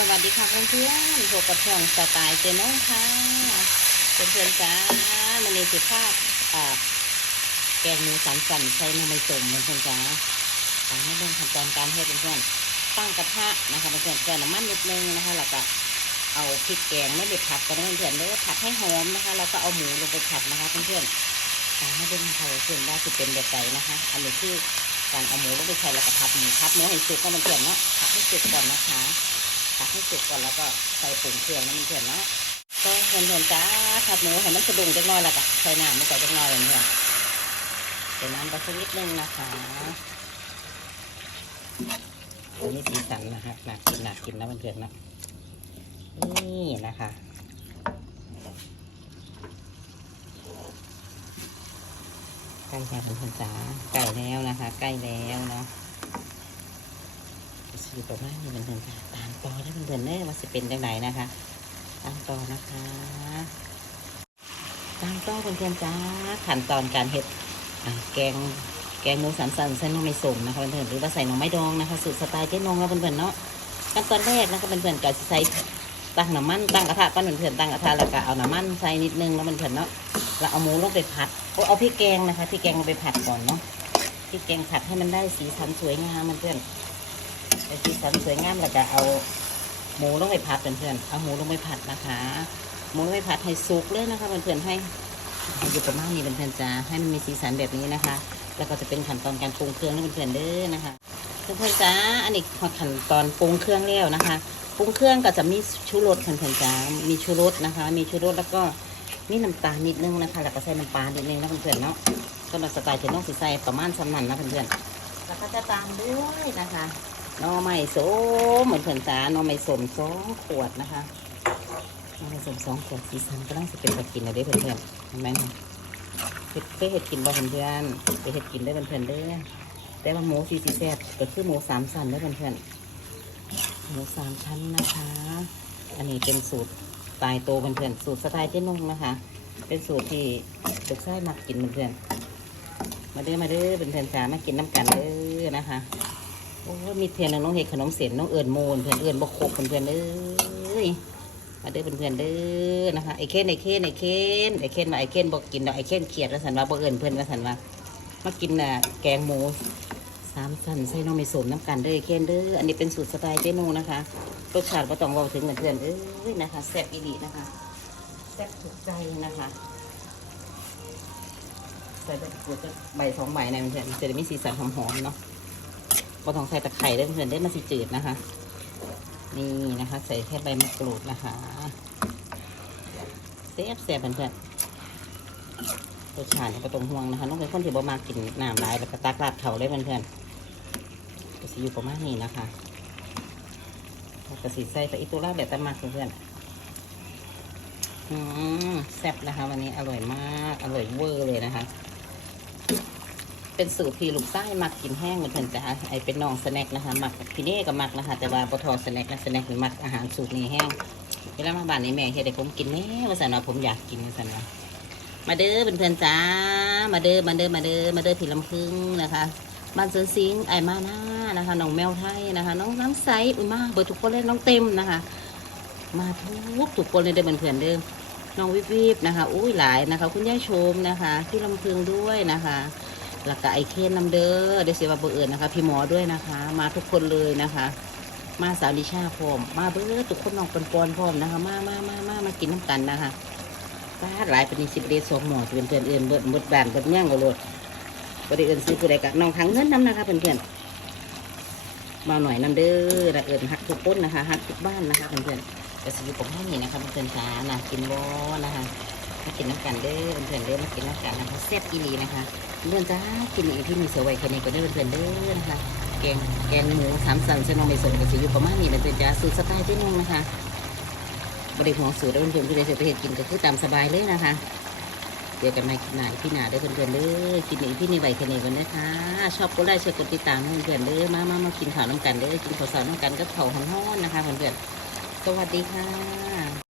สวัสดีค่ะเพื่อนๆพบกับช่องสไตล์เจน้องค่ะเพื่อนๆจ้ามันนี้สิภาพแกงหมูสันสันใช้น้ำไม่จมเพื่อนๆจ้าตามให้เรื่องขั้นตอนการเฮ็ดเพื่อนๆตั้งกระทะนะคะเพื่อนๆใส่น้ำมันนิดนึงนะคะแล้วก็เอาพริกแกงไม่ได้ผัดกันนเพื่อนๆเลยผัดให้หอมนะคะแล้วก็เอาหมูลงไปผัดนะคะเพื่อนๆตามให้เรื่องค่ะเพื่อนๆว่าจะเป็นแบบไหนนะคะ อันนี้คือการเอาหมูลงไปใส่แล้วก็ผัดหมูผัดเนื้อให้สุกก็มันเพื่อนเนาะผัดให้สุกก่อนนะคะ ผัดให้สุกก่อนแล้วก็ใส่ผงเครื่องน้ำมันเถื่อนเนาะก็เพื่อนจ้าผัดหมูให้มันสะดุ้งจักหน่อยแล้วก็ใส่น้ำมันก่อนจักหน่อยอย่างเงี้ยใส่น้ำไปสักนิดนึงนะคะอันนี้สีสันนะคะหน่ากินน่ากินนะเพื่อนนะนี่นะคะใกล้แล้วเพื่อนจ้าใกล้แล้วนะคะ ใกล้แล้วเนาะ สีประมาณนี้เป็นเพื่อนค่ะตามต่อได้เป็นเพื่อนเน่ว่าจะเป็นจังไงนะคะ ตามต่อนะคะ ตามต่อเป็นเพื่อนจ้าขั้นตอนการเห็ดอ่าแกงแกงหมูสันสันใส่น้องไม่สมนะคะเพื่อนๆหรือว่าใส่หน่อไม้ดองนะคะสูตรสไตล์เจ๊นงแล้วเพื่อนๆเนาะขั้นตอนแรกนะคะเพื่อนๆก็จะใส่ตั้งน้ำมันตั้งกระทะปั้นเป็นเพื่อนตั้งกระทะแล้วก็เอาน้ำมันใส่นิดนึงแล้วเพื่อนๆเนาะแล้วเอาหมูลงไปผัดโอ้เอาพริกแกงนะคะพริกแกงลงไปผัดก่อนเนาะพริกแกงผัดให้มันได้สีสันสวยงามเพื่อน ไอ้สีสันสวยงามแล้วก็เอาหมูลงไปผัดเพื่อนๆเอาหมูลงไปผัดนะคะ หมูลงไปผัดให้สุกเลยนะคะเพื่อนๆให้ให้อยู่ประมาณนี้เพื่อนๆจะให้มันมีสีสันแบบนี้นะคะ แล้วก็จะเป็นขั้นตอนการปรุงเครื่องนะเพื่อนๆเด้อนะคะเพื่อนๆจ้าอันนี้ขั้นตอนปรุงเครื่องแล้วนะคะปรุงเครื่องก็จะมีชูรสเพื่อนๆจ้ามีชูรสนะคะ มีชูรสแล้วก็มีน้ำตาลนิดนึงนะคะ แล้วก็ใส่น้ำปลานิดนึงนะเพื่อนๆเนาะก็เราสไตล์จะต้องใส่ประมาณสำนันนะเพื่อนๆแล้วก็จะตามด้วยนะคะ น่อไม้สมเหมือนเพื่อนจ๋าน่อไม้สมสองขวดนะคะน่อไม้สมสองขวดสีสันก็ต้องจะเป็นตะกินเลยเด้อเพื่อนๆเห็นไหมคะเฮ็ดเคยเห็ดกินบ่เพื่อนๆไปเห็ดกินได้อเพื่อนๆเด้อแต่ว่าหมูสีสีแซ่บก็คือหมูสามสันเด้อเพื่อนๆหมูสามชั้นนะคะ อันนี้เป็นสูตรตายโตวเพื่อนๆสูตรสไตล์เจ๊นุ่งนะคะ เป็นสูตรที่ลูกชายมักกินเพื่อนๆมาเด้อมาเด้อเป็นเพื่อนจ๋ามากินน้ำกันเด้อนะคะ โอ้มีเทียนน้องเห็ดขนมเสียนน้องเอิญโมนเพื่อนเอิญบกคบเพื่อนเพื่อนเอ้ยมาเด้อเป็นเพื่อนเด้อนะคะไอเคนไอเคนไอเคนไอเคนว่าไอเคนบอกกินดอกไอเคนเขียดแล้วสันว่าบ่เอิญเพื่อนว่าสันว่ามากินน่ะแกงหมูสามสันใส่น้องไม่สมน้ำกันเด้อไอเคนเด้ออันนี้เป็นสูตรสไตล์เจนูนะคะรสชาติบ่ต้องเว้าถึงเหมือนเพื่อนเอ้ยนะคะแซ่บอีดีนะคะแซ่บถูกใจนะคะใส่ตะกรวดจะใบสองใบในเพื่อนมันจะได้มีสีสันหอมๆเนาะ พอต้องใส่ตะไคร้ด้เพื่อนได้มาสีจืดนะคะ นี่นะคะ ใส่แค่ใบมะกรูดนะคะเสียบเสียบเพื่อนรสชาติก็ตรงห่วงนะคะน้องเป็นคนที่บ่มากินน้ำลายแล้วก็ตักลาดเขาเลยเพื่อนๆก็สิอยู่ประมาณนี้นะคะแล้วก็สีใส่แต่อีตัวลาเดแบบตะมากเพื่อนๆอืมแซ่บนะคะ วันนี้อร่อยมาก อร่อยเวอร์เลยนะคะ เป็นสูตรที่ลูกไส้มักกินแห้งเหมือนเพื่อนจ้าไอเป็นน้องสแน็คนะคะมักพี่เน่ก็มักนะคะแต่ว่าปทอสแน็คนะสแน็คหรือมักอาหารสูตรนี้แห้งเวลามาบ้านนี้แม่เฮ็ดให้ผมกินแน่ว่าสันว่าผมอยากกินว่าสันว่ามาเด้อเป็นเพื่อนๆจ้า มาเด้อมาเด้อมาเด้อมาเด้อพี่ลำพึงนะคะบ้านสวนสิงไอมาหน้านะคะน้องแมวไทยนะคะ น้องน้ำใสอุ้ยมาเบอร์ทุกคนเลยน้องเต็มนะคะ มาทุกทุกคนเลยเด้อเพื่อนๆเด้อน้องวิบวิบนะคะ อุ้ยหลายนะคะ คุณย่าชมนะคะ พี่ลำพึงด้วยนะคะ แล้วก็ไอเคนลำเด้อเดซิวาเบอร์เอิญนะคะ พี่หมอด้วยนะคะ มาทุกคนเลยนะคะ มาสาวดิชาพร้อม มาเบอร์ทุกคนน้องปนปอนพร้อมนะคะ มามามามามากินน้ำกันนะคะบ้าหลายเป็นสิบเดซสองหมอเป็นเพื่อนเอื่นเบิดเบิดบนเบิดเมี่ยงกระโดดบริเอิญซื้อผู้ใดกับน้องทั้งเงินน้ำนะคะเพื่อนๆมาหน่อยน้ำเด้อละเอิญฮักทุกคนนะคะฮักทุกบ้านนะคะเพื่อนๆก็สิอยู่ผมให้นี่นะคะเพื่อนๆจ้าน่ากินบ่นะคะ มากินน้ำกันเด้อเพื่อนเด้อมากินน้ำกันนะคะแซ่บอีหลีนะคะเพื่อนจ้ากินอีที่มีเสวยแค่นี้ก็เด้อเพื่อนเด้อนะคะแกงแกงหมูสามสันเส้นนองไม่สมก็สิอยู่ประมาณนี้นะเพื่อนจ้าสูตรสไตล์ที่นุ่งนะคะบริหารสูตรแล้วเพื่อนๆที่ได้เสพไปเห็ดกินก็คือตามสบายเลยนะคะเดี๋ยวกันใหม่กินหนาพี่หนาเด้อเพื่อนๆเด้อกินอีกที่นี่ใบแค่นี้กันนะคะชอบก็ไลค์ชอบกดติดตามเพื่อนๆเด้อมามามากินข้าวน้ำกันเด้อกินข้าวสารน้ำกันก็ข้าวฮ้อนๆนะคะเพื่อนๆสวัสดีค่ะ